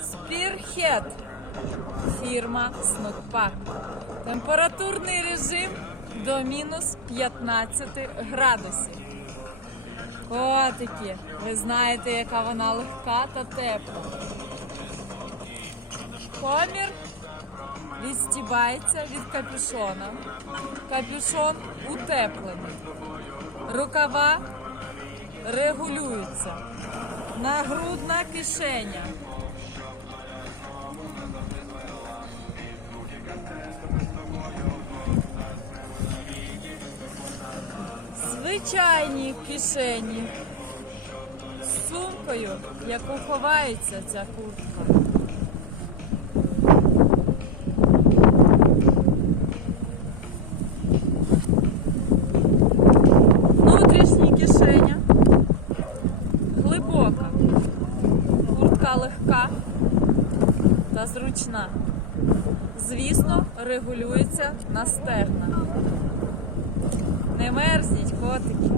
Spearhead. Фірма Снукпак. Температурний режим до мінус 15 градусів. Котики, ви знаєте, яка вона легка та тепла. Комір відстібається від капюшона. Капюшон утеплений. Рукава регулюються. Нагрудна кишеня. Звичайні кишені з сумкою, яку ховається ця куртка. Внутрішня кишеня глибока, куртка легка та зручна. Звісно, регулюється на стегна. Не мерзніть, котики.